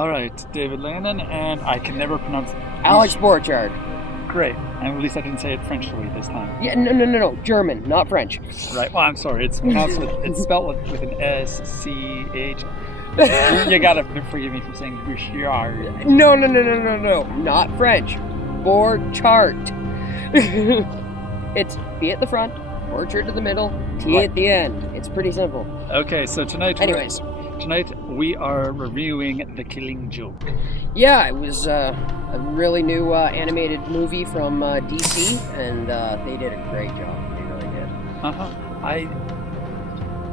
All right, David Landon, and I can never pronounce Alex Borchardt. Great. And at least I didn't say it Frenchly this time. Yeah, no. German, not French. Right. Well, I'm sorry. It's pronounced it's spelled with an S-C-H. You gotta forgive me for saying Bouchard. No. Not French. Borchardt. It's B at the front, Borchardt at the middle, T at the end. It's pretty simple. Okay, so tonight we are reviewing The Killing Joke. Yeah, it was a really new animated movie from DC, and they did a great job. They really did.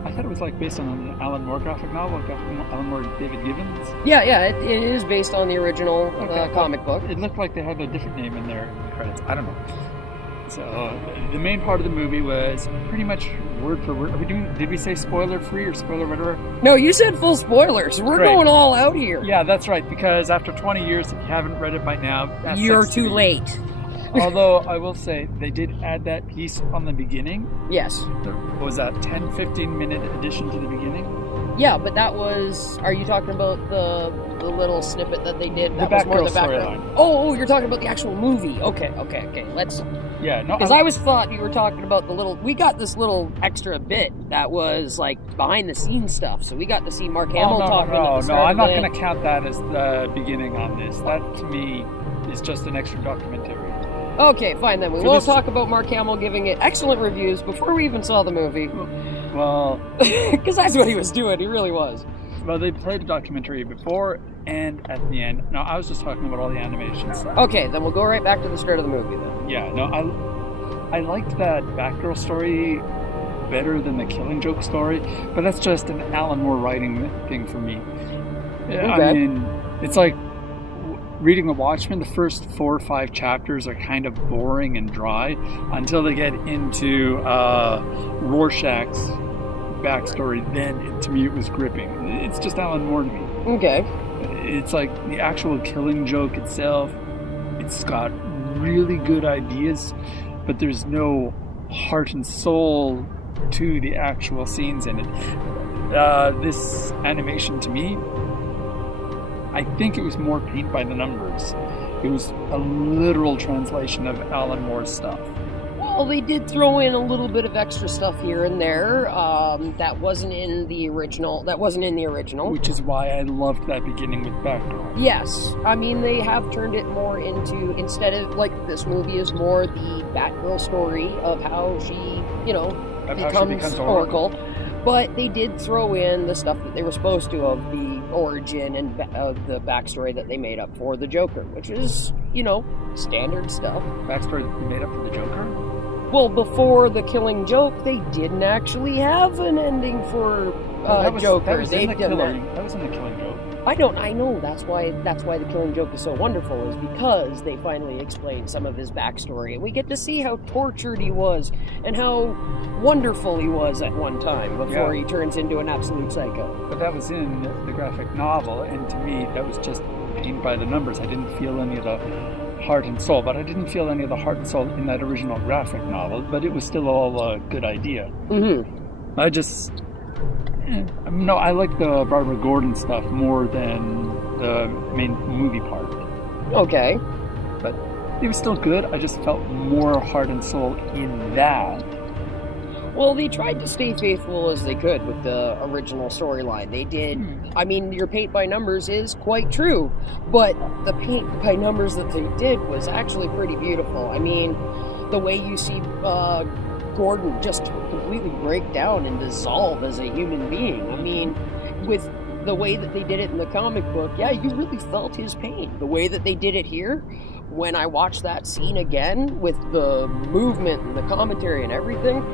I thought it was like based on an Alan Moore graphic novel, Alan Moore, David Gibbons. Yeah, it is based on the original comic book. It looked like they had a different name in their credits. I don't know. So the main part of the movie was pretty much word for word. Did we say spoiler free or spoiler whatever? No, you said full spoilers. We're going all out here. Yeah, that's right. Because after 20 years, if you haven't read it by now, you're too late. Although I will say they did add that piece on the beginning. Yes. What was that 10-15 minute addition to the beginning? Yeah, but that was. Are you talking about the little snippet that they did? That was more the background. Oh, you're talking about the actual movie. Okay. Let's. Yeah, no. Because I was thought you were talking about the little. We got this little extra bit that was like behind the scenes stuff. So we got to see Mark Hamill talking. No, I'm not going to count that as the beginning on this. That to me is just an extra documentary. Okay, fine then. We won't talk about Mark Hamill giving it excellent reviews before we even saw the movie. Well, because that's what he was doing. He really was. Well, they played the documentary before and at the end. No, I was just talking about all the animation stuff. Okay, then we'll go right back to the start of the movie then. Yeah, no, I liked that Batgirl story better than the Killing Joke story, but that's just an Alan Moore writing thing for me. Okay. I mean, it's like reading The Watchmen. The first 4 or 5 chapters are kind of boring and dry until they get into Rorschach's backstory. Then, to me, it was gripping. It's just Alan Moore to me. Okay. It's like the actual Killing Joke itself. It's got really good ideas, but there's no heart and soul to the actual scenes in it. This animation, to me, I think it was more paint by the numbers. It was a literal translation of Alan Moore's stuff. Well, they did throw in a little bit of extra stuff here and there that wasn't in the original. Which is why I loved that beginning with Batgirl. Yes. I mean, they have turned it more into, instead of, like, this movie is more the Batgirl story of how she, becomes Oracle. But they did throw in the stuff that they were supposed to of the origin and of the backstory that they made up for the Joker, which is, standard stuff. Backstory that they made up for the Joker? Well, before The Killing Joke, they didn't actually have an ending for Joker. That was in the Killing Joke. I know. That's why The Killing Joke is so wonderful, is because they finally explained some of his backstory, and we get to see how tortured he was and how wonderful he was at one time before he turns into an absolute psycho. But that was in the graphic novel, and to me, that was just paint by the numbers. I didn't feel any of the heart and soul, but I didn't feel any of the heart and soul in that original graphic novel, but it was still all a good idea. Mm-hmm. I like the Barbara Gordon stuff more than the main movie part. Okay. But it was still good. I just felt more heart and soul in that. Well, they tried to stay faithful as they could with the original storyline. They did. I mean, your paint by numbers is quite true, but the paint by numbers that they did was actually pretty beautiful. I mean, the way you see Gordon just completely break down and dissolve as a human being. I mean, with the way that they did it in the comic book, you really felt his pain. The way that they did it here, when I watched that scene again with the movement and the commentary and everything,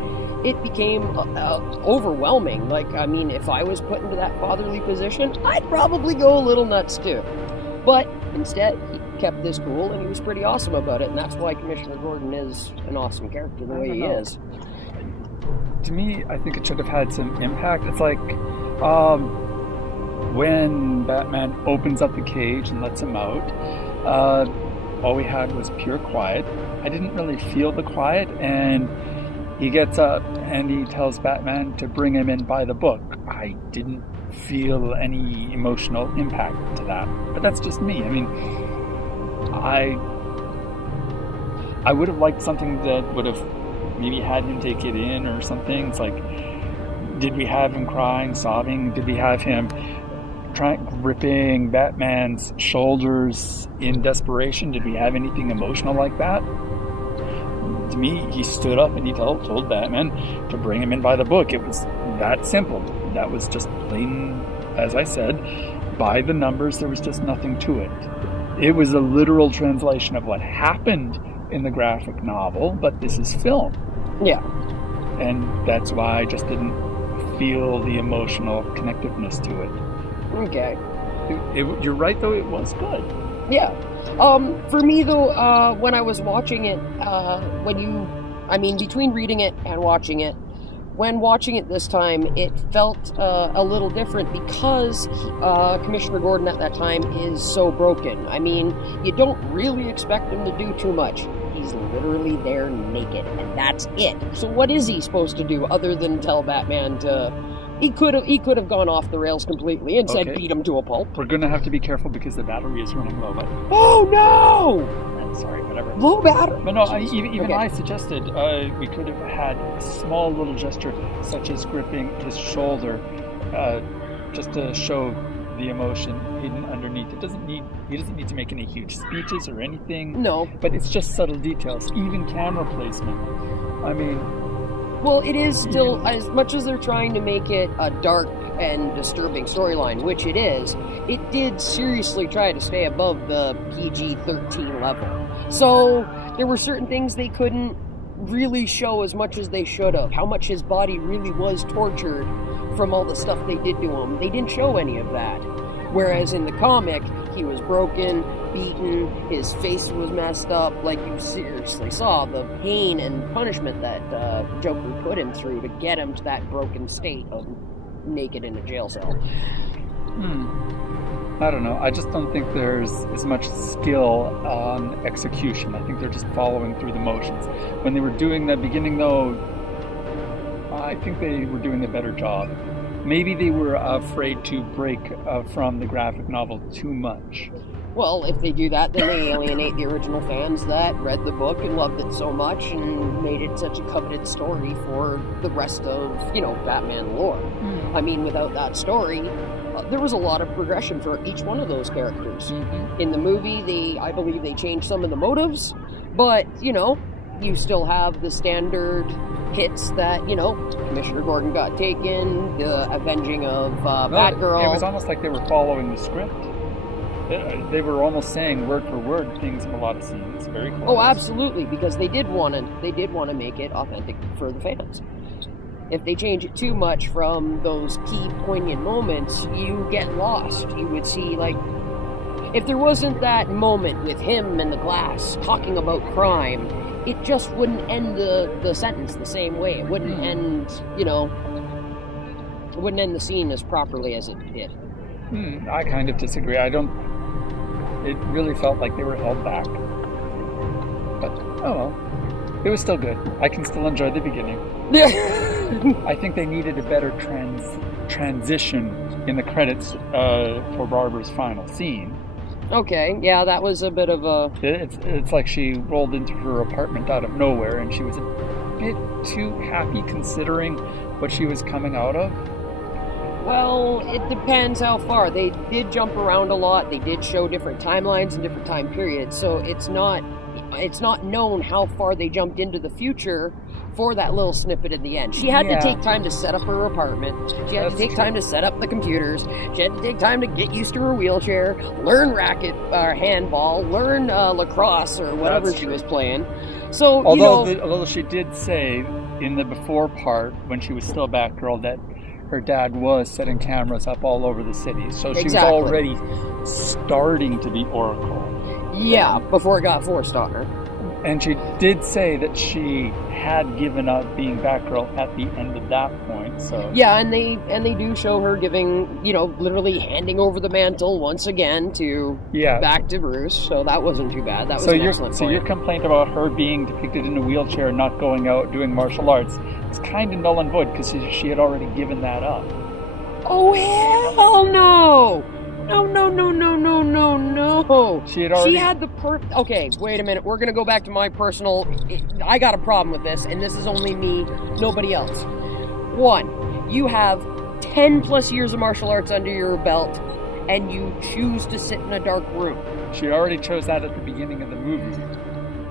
it became overwhelming. Like, I mean, if I was put into that fatherly position, I'd probably go a little nuts too. But instead, he kept this cool, and he was pretty awesome about it, and that's why Commissioner Gordon is an awesome character the way he is. To me, I think it should have had some impact. It's like when Batman opens up the cage and lets him out, all we had was pure quiet. I didn't really feel the quiet, and he gets up and he tells Batman to bring him in by the book. I didn't feel any emotional impact to that. But that's just me. I mean, I would have liked something that would have maybe had him take it in or something. It's like, did we have him crying, sobbing? Did we have him gripping Batman's shoulders in desperation? Did we have anything emotional like that? To me, he stood up and he told Batman to bring him in by the book. It was that simple. That was just plain, as I said, by the numbers. There was just nothing to it. It was a literal translation of what happened in the graphic novel, but this is film. Yeah. And that's why I just didn't feel the emotional connectiveness to it. Okay. You're right, though, it was good. Yeah. For me, though, when I was watching it, between reading it and watching it, when watching it this time, it felt a little different because Commissioner Gordon at that time is so broken. I mean, you don't really expect him to do too much. He's literally there naked, and that's it. So what is he supposed to do other than tell Batman to... He could have gone off the rails completely and said beat him to a pulp. We're going to have to be careful because the battery is running low. But... Oh, no! Sorry, whatever. Low battery? But no, even I suggested we could have had a small little gesture, such as gripping his shoulder, just to show the emotion hidden underneath. He doesn't need to make any huge speeches or anything. No. But it's just subtle details, even camera placement. I mean... Well, it is still, as much as they're trying to make it a dark and disturbing storyline, which it is, it did seriously try to stay above the PG-13 level. So there were certain things they couldn't really show as much as they should have. How much his body really was tortured from all the stuff they did to him. They didn't show any of that. Whereas in the comic, he was broken, beaten, his face was messed up, like you seriously saw the pain and punishment that Joker put him through to get him to that broken state of naked in a jail cell. I don't know. I just don't think there's as much skill on execution. I think they're just following through the motions. When they were doing that beginning, though, I think they were doing a better job. Maybe they were afraid to break from the graphic novel too much. Well, if they do that, then they alienate the original fans that read the book and loved it so much and made it such a coveted story for the rest of, Batman lore. I mean, without that story, there was a lot of progression for each one of those characters. In the movie, I believe they changed some of the motives, but, you still have the standard hits that, Commissioner Gordon got taken, the avenging of Batgirl. It was almost like they were following the script. They were almost saying word for word things in a lot of scenes. Very close. Oh, absolutely, because they did want to make it authentic for the fans. If they change it too much from those key poignant moments, you get lost. You would see, if there wasn't that moment with him and the glass talking about crime, it just wouldn't end the sentence the same way. It wouldn't end, it wouldn't end the scene as properly as it did. I kind of disagree. It really felt like they were held back. But, oh well. It was still good. I can still enjoy the beginning. I think they needed a better transition in the credits for Barbara's final scene. Okay, yeah, that was a bit of a... It's like she rolled into her apartment out of nowhere, and she was a bit too happy considering what she was coming out of. Well, it depends how far. They did jump around a lot. They did show different timelines and different time periods, so it's not known how far they jumped into the future for that little snippet at the end. She had to take time to set up her apartment. She had to take time to set up the computers. She had to take time to get used to her wheelchair, learn racket or handball, learn lacrosse or whatever she was playing. So, although she did say in the before part when she was still Batgirl that her dad was setting cameras up all over the city, so she was already starting to be Oracle. Yeah, before it got forced on her. And she did say that she had given up being Batgirl at the end of that point. So yeah, and they do show her giving, literally handing over the mantle once again back to Bruce. So that wasn't too bad. That was an excellent point. So your complaint about her being depicted in a wheelchair and not going out doing martial arts is kind of null and void because she had already given that up. Oh, hell no! No, no, no, no, no, no, no. She had the Okay, wait a minute. We're going to go back to my personal... I got a problem with this, and this is only me, nobody else. 1, you have 10 plus years of martial arts under your belt, and you choose to sit in a dark room. She already chose that at the beginning of the movie.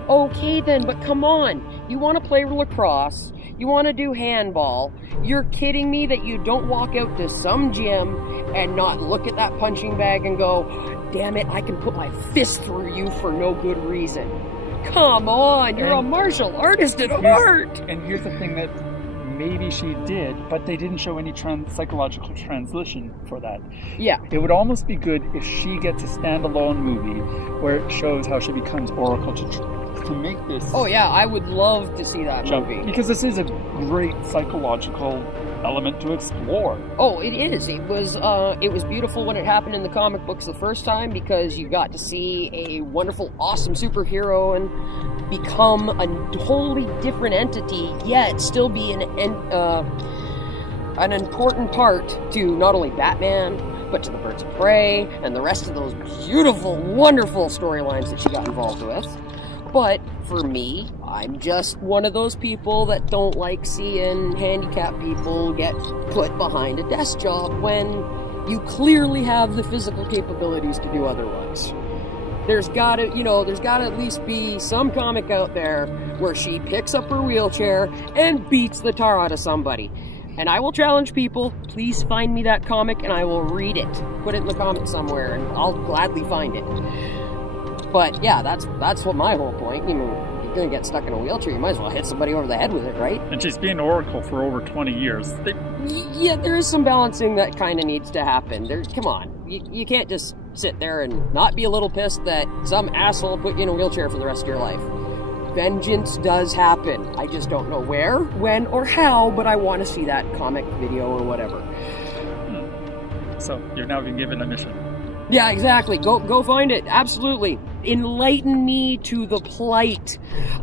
Okay then, but come on. You want to play lacrosse, you want to do handball, you're kidding me that you don't walk out to some gym and not look at that punching bag and go, damn it, I can put my fist through you for no good reason. Come on, you're a martial artist at heart. And here's the thing that maybe she did, but they didn't show any psychological translation for that. Yeah. It would almost be good if she gets a standalone movie where it shows how she becomes Oracle to make this. Oh yeah, I would love to see that movie. Because this is a great psychological element to explore. Oh, it is. It was beautiful when it happened in the comic books the first time, because you got to see a wonderful, awesome superhero and become a wholly different entity, yet still be an important part to not only Batman, but to the Birds of Prey and the rest of those beautiful, wonderful storylines that she got involved with. But for me, I'm just one of those people that don't like seeing handicapped people get put behind a desk job when you clearly have the physical capabilities to do otherwise. There's gotta at least be some comic out there where she picks up her wheelchair and beats the tar out of somebody. And I will challenge people, please find me that comic and I will read it. Put it in the comments somewhere and I'll gladly find it. But yeah, that's what my whole point. You know, you're gonna get stuck in a wheelchair, you might as well hit somebody over the head with it, right? And she's been Oracle for over 20 years. Yeah, there is some balancing that kind of needs to happen. Come on, you can't just sit there and not be a little pissed that some asshole put you in a wheelchair for the rest of your life. Vengeance does happen. I just don't know where, when, or how, but I want to see that comic, video, or whatever. So you've now been given a mission. Yeah, exactly. Go find it. Absolutely. Enlighten me to the plight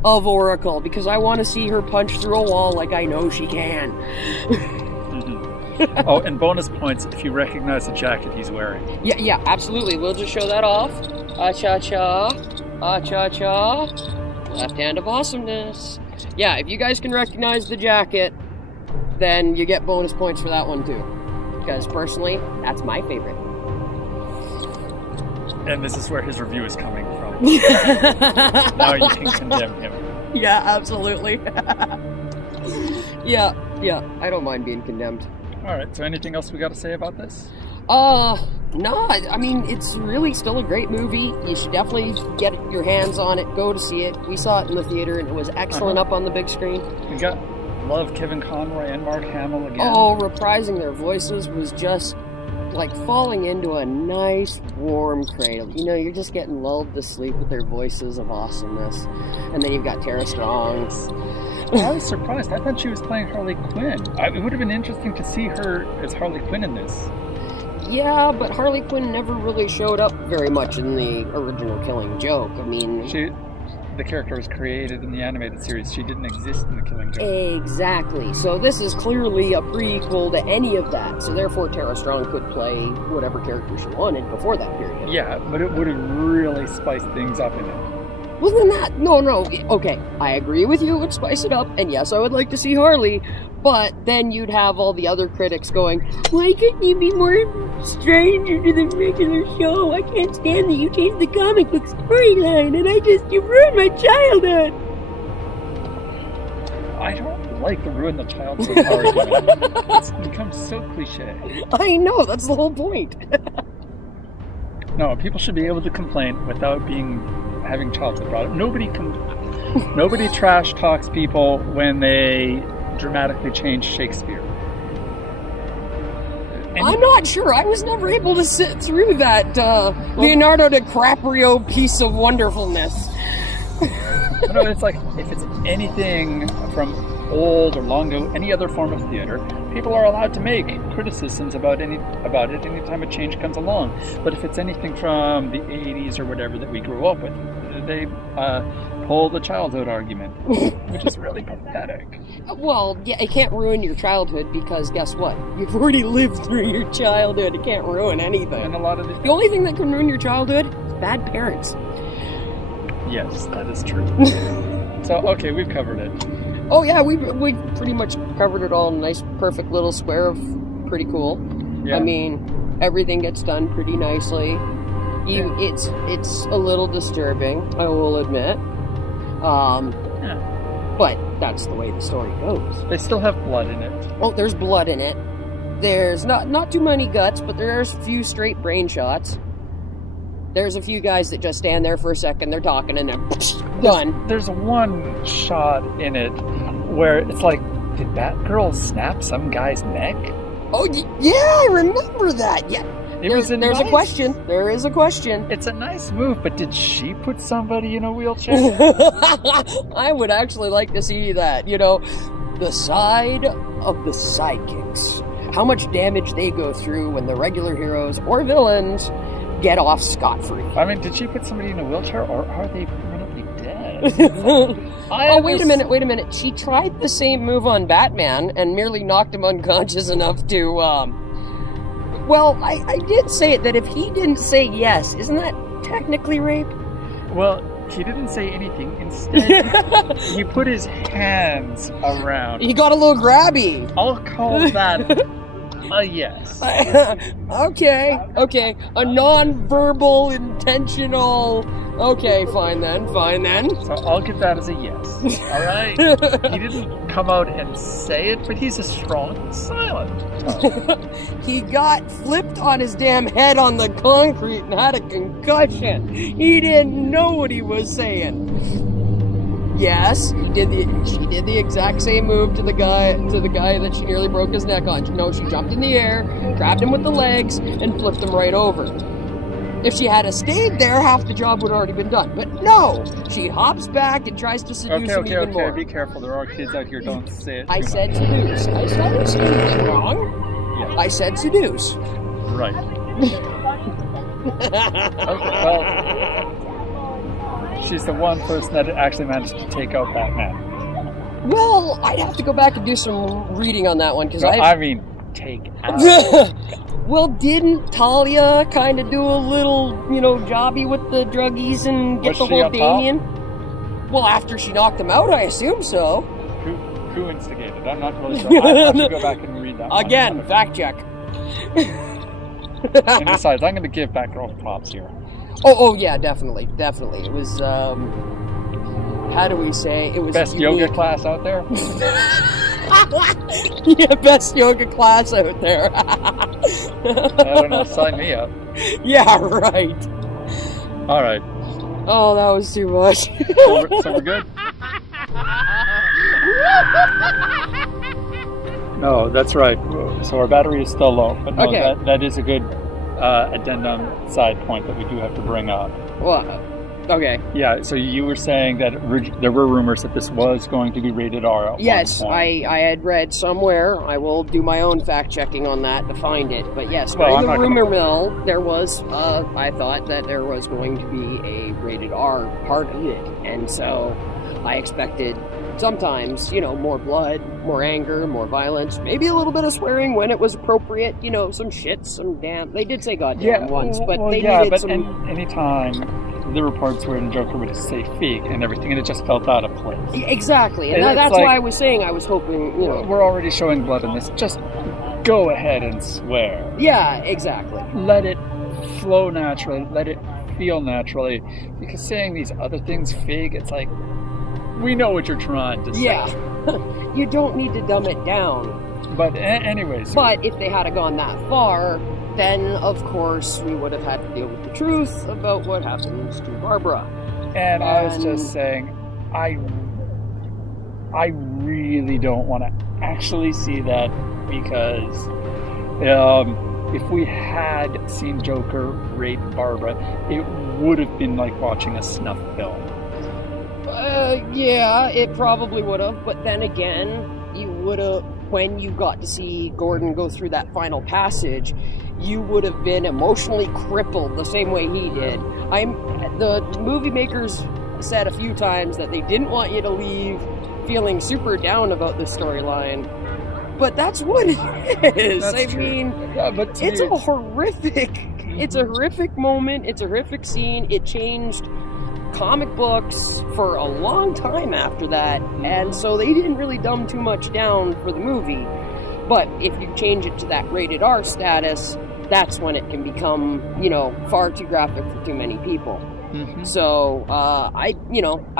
of Oracle, because I want to see her punch through a wall like I know she can. Oh, and bonus points if you recognize the jacket he's wearing. Yeah, absolutely. We'll just show that off. Ah-cha-cha. Ah-cha-cha. Left hand of awesomeness. Yeah, if you guys can recognize the jacket, then you get bonus points for that one too. Because personally, that's my favorite. And this is where his review is coming from. Now you can condemn him. Yeah, absolutely. Yeah, I don't mind being condemned. Alright, so anything else we got to say about this? No, I mean, it's really still a great movie. You should definitely get your hands on it, go to see it. We saw it in the theater and it was excellent up on the big screen. We love Kevin Conroy and Mark Hamill again. Oh, reprising their voices was just like falling into a nice warm cradle. You know, you're just getting lulled to sleep with their voices of awesomeness. And then you've got Tara Strong. I was surprised. I thought she was playing Harley Quinn. It would have been interesting to see her as Harley Quinn in this. Yeah, but Harley Quinn never really showed up very much in the original Killing Joke. I mean, the character was created in the animated series. She didn't exist in the Killing Joke. Exactly. So this is clearly a prequel to any of that. So therefore, Tara Strong could play whatever character she wanted before that period. Yeah, but it would have really spiced things up in it. Well, then no. Okay, I agree with you. It would spice it up, and yes, I would like to see Harley. But then you'd have all the other critics going, why couldn't you be more stranger to the regular show? I can't stand that you changed the comic book storyline, and you ruined my childhood. I don't like the ruin the childhood argument. It's become so cliche. I know, that's the whole point. No, people should be able to complain without having childhood brought up. Nobody trash talks people when they dramatically change Shakespeare. I'm not sure. I was never able to sit through that Leonardo DiCaprio piece of wonderfulness. No, it's like, if it's anything from old or long ago, any other form of theater, people are allowed to make criticisms about it anytime a change comes along. But if it's anything from the 80s or whatever that we grew up with, they pull the childhood argument, which is really pathetic. Well, yeah, it can't ruin your childhood because guess what? You've already lived through your childhood. It can't ruin anything. And a lot of the only thing that can ruin your childhood is bad parents. Yes, that is true. So, okay, we've covered it. Oh yeah, we pretty much covered it all in a nice, perfect little square of pretty cool. Yeah. I mean, everything gets done pretty nicely. It's a little disturbing, I will admit. But that's the way the story goes. They still have blood in it. Oh, there's blood in it. There's not too many guts, but there's a few straight brain shots. There's a few guys that just stand there for a second, they're talking, and then done. There's one shot in it where it's like, did Batgirl snap some guy's neck? Oh, yeah, I remember that. Yeah. There's a question. There is a question. It's a nice move, but did she put somebody in a wheelchair? I would actually like to see that. The side of the sidekicks. How much damage they go through when the regular heroes or villains get off scot-free. I mean, did she put somebody in a wheelchair, or are they permanently dead? Wait a minute. She tried the same move on Batman and merely knocked him unconscious enough to, Well, I did say it, that if he didn't say yes, isn't that technically rape? Well, he didn't say anything. Instead, he put his hands around. He got a little grabby. I'll call that a yes. Okay. A non-verbal, intentional... Okay, fine then. So I'll give that as a yes. All right? He didn't come out and say it, but he's a strong silent. He got flipped on his damn head on the concrete and had a concussion. He didn't know what he was saying. Yes, she did the exact same move to the guy that she nearly broke his neck on. No, she jumped in the air, grabbed him with the legs, and flipped him right over. If she had stayed there, half the job would have already been done. But no, she hops back and tries to seduce him even more. Be careful. There are kids out here. Don't say it. I said seduce. I said anything wrong. Yeah. I said seduce. Right. Okay, well, she's the one person that actually managed to take out Batman. Well, I'd have to go back and do some reading on that one because take out. Well, didn't Talia kind of do a little, jobby with the druggies and get the whole Damien? Well, after she knocked him out, I assume so. Who instigated? I'm not really sure. I have to go back and read that again. One. Fact check. And besides, I'm going to give Batgirl props here. Oh yeah, definitely. It was, how do we say? It was best yoga class out there? Yeah, best yoga class out there. I don't know, sign me up. Yeah, right. All right. Oh, that was too much. So we're good? No, that's right. So our battery is still low. But no, okay. That is a good addendum side point that we do have to bring up. Well, okay. Yeah, so you were saying that there were rumors that this was going to be rated R. Yes, I had read somewhere. I will do my own fact checking on that to find it. But yes, in the rumor mill, there was, I thought that there was going to be a rated R part of it. And so I expected sometimes, more blood, more anger, more violence, maybe a little bit of swearing when it was appropriate, some shit, some damn. They did say goddamn once, but they needed some. Anytime there were parts where the Joker would say fake and everything, and it just felt out of place. Exactly, and that's why I was saying I was hoping, We're already showing blood in this. Just go ahead and swear. Yeah, exactly. Let it flow naturally. Let it feel naturally. Because saying these other things fake, it's like, we know what you're trying to say. Yeah. You don't need to dumb it down. But anyways. But if they had gone that far, then of course we would have had to deal with the truth about what happens to Barbara. And I was just saying, I really don't want to actually see that because if we had seen Joker rape Barbara, it would have been like watching a snuff film. Yeah, it probably would have, but then again, you would have, when you got to see Gordon go through that final passage, you would have been emotionally crippled the same way he did. The movie makers said a few times that they didn't want you to leave feeling super down about this storyline. But that's what it is. That's true. Mean, but it's a horrific, it's a horrific moment. It's a horrific scene. It changed comic books for a long time after that, and so they didn't really dumb too much down for the movie. But if you change it to that rated R status, that's when it can become, far too graphic for too many people. Mm-hmm. So, I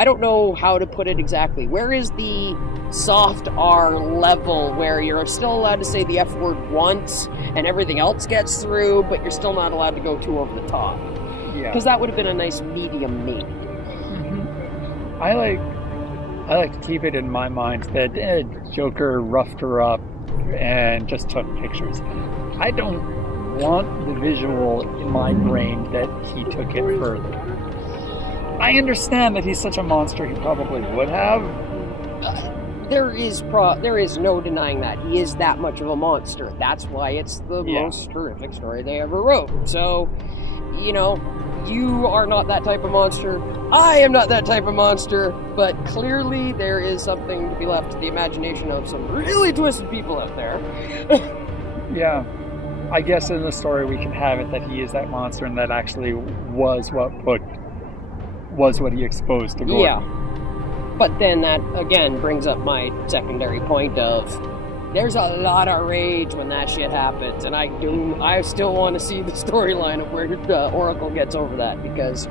don't know how to put it exactly. Where is the soft R level where you're still allowed to say the F word once and everything else gets through, but you're still not allowed to go too over the top? Yeah. Because that would have been a nice medium maybe. Mm-hmm. I like to keep it in my mind that Joker roughed her up and just took pictures. I don't want the visual in my brain that he took it further. I understand that he's such a monster, he probably would have. There is no denying that. He is that much of a monster. That's why it's the most horrific story they ever wrote. So, you are not that type of monster. I am not that type of monster. But clearly there is something to be left to the imagination of some really twisted people out there. Yeah. I guess in the story we can have it that he is that monster and that actually was what he exposed to Gordon. Yeah. But then that, again, brings up my secondary point of there's a lot of rage when that shit happens, and I still want to see the storyline of where Oracle gets over that, because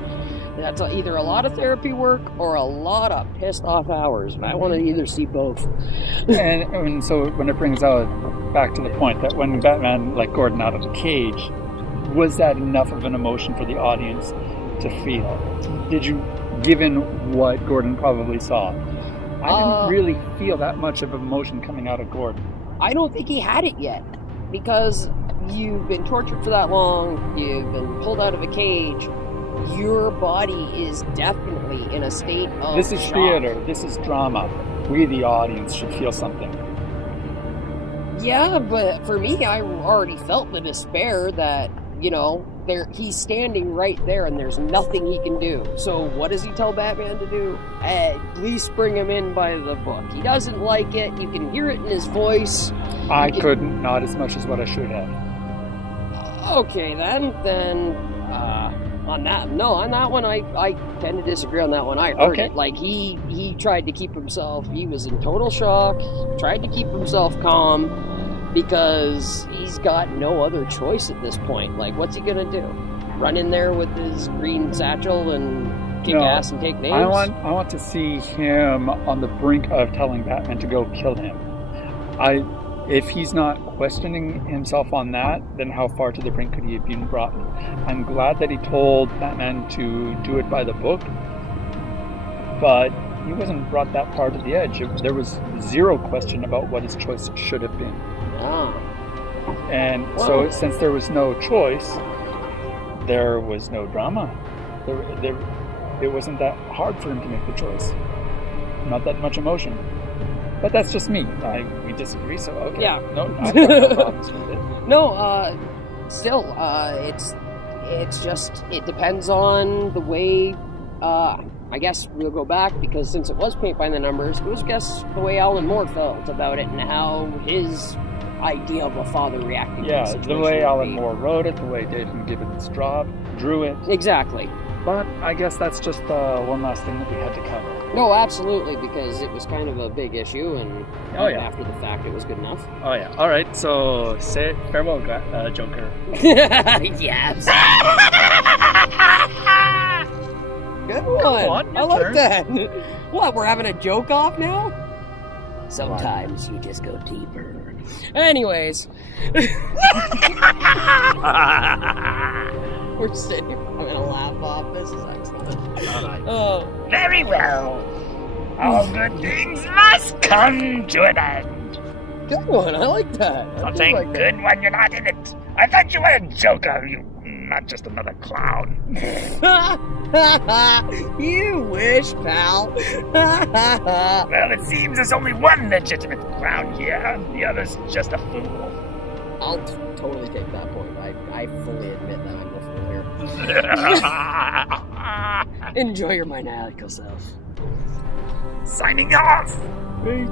that's either a lot of therapy work or a lot of pissed off hours, and I want to either see both. and so when it brings out back to the point that when Batman let Gordon out of the cage, was that enough of an emotion for the audience to feel? Did you, given what Gordon probably saw? I didn't really feel that much of emotion coming out of Gordon. I don't think he had it yet, because you've been tortured for that long, you've been pulled out of a cage, your body is definitely in a state of This is shock. theater, this is drama. We, the audience, should feel something. Yeah, but for me, I already felt the despair that, he's standing right there and there's nothing he can do. So what does he tell Batman to do? At least bring him in by the book. He doesn't like it. You can hear it in his voice. I couldn't, not as much as what I should have. Okay, then, on that one, I tend to disagree on that one. I heard it. Like, he tried to keep himself, he was in total shock, tried to keep himself calm, because he's got no other choice at this point. Like, what's he gonna do? Run in there with his green satchel and kick ass and take names? I want to see him on the brink of telling Batman to go kill him. If he's not questioning himself on that, then how far to the brink could he have been brought? I'm glad that he told Batman to do it by the book, but he wasn't brought that far to the edge. There was zero question about what his choice should have been. And so since there was no choice, there was no drama. It wasn't that hard for him to make the choice. Not that much emotion. But that's just me. We disagree, so okay. Yeah. No, I've got no problems with it. No, still, it's just, it depends on the way, I guess we'll go back, because since it was paint by the numbers, it was, I guess, the way Alan Moore felt about it and how his idea of a father reacting to the situation. Yeah, the way Alan Moore wrote it, the way David Gibbons drew it. Exactly. But I guess that's just one last thing that we had to cover. No, absolutely, because it was kind of a big issue, and after the fact, it was good enough. Oh, yeah. All right, so say farewell, Joker. Yes. Good one. I like that. What, we're having a joke off now? Sometimes you just go deeper. Anyways. We're sitting here having a laugh off. This is excellent. Oh. Very well. All good things must come to an end. Good one. I like that. Something like good that. When you're not in it. I thought you were a joker, you not just another clown. You wish, pal. Well, it seems there's only one legitimate clown here. The other's just a fool. I'll totally take that point. I fully admit that I'm a fool here. Enjoy your maniacal self. Signing off! Hey.